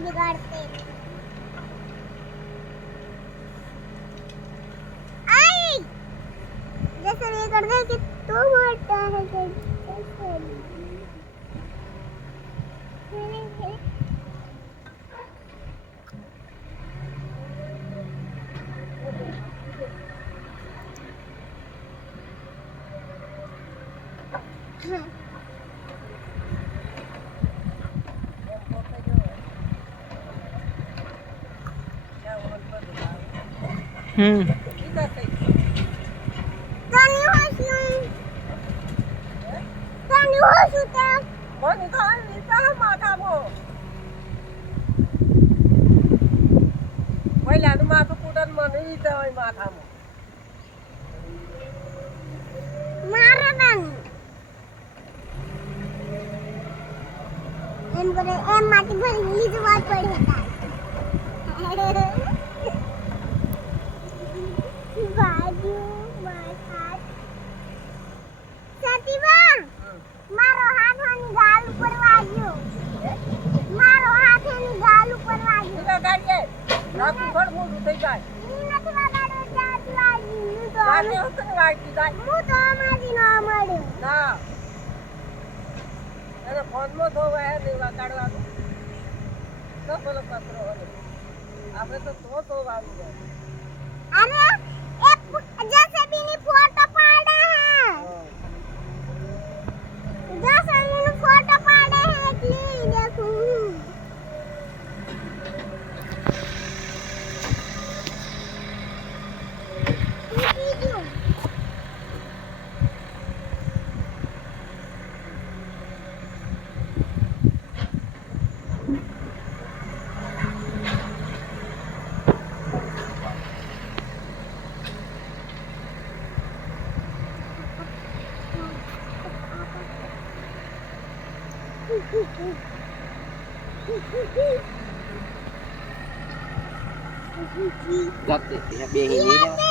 बिगाड़ते। आई जैसे ये कर दे कि तू मोटा है कैसे em mati ભરી લીધું વાત પડી હતા બાજુ માથા સતીબા મારો હાથ એની ગાલ ઉપર વાગ્યો મારો હાથ એની ગાલ ઉપર વાગ્યો તો ગાડીએ રાખું ઘણ મોટું થઈ જાય નથી વાગાડો જાત લાગી હું તો આને ઉતર વાગી જાય હું તો આમાંથી ના મળ્યો ના એને ફોનમાં તો હે નહીં વાગાડવાનું તો બોલો પત્રો હે આપણે તો વાગી જાય અરે એક જેસીબીની ફોટો પાડે હે જેસીબીની ફોટો પાડે હે એટલી દેખું Gấp thì bé hình như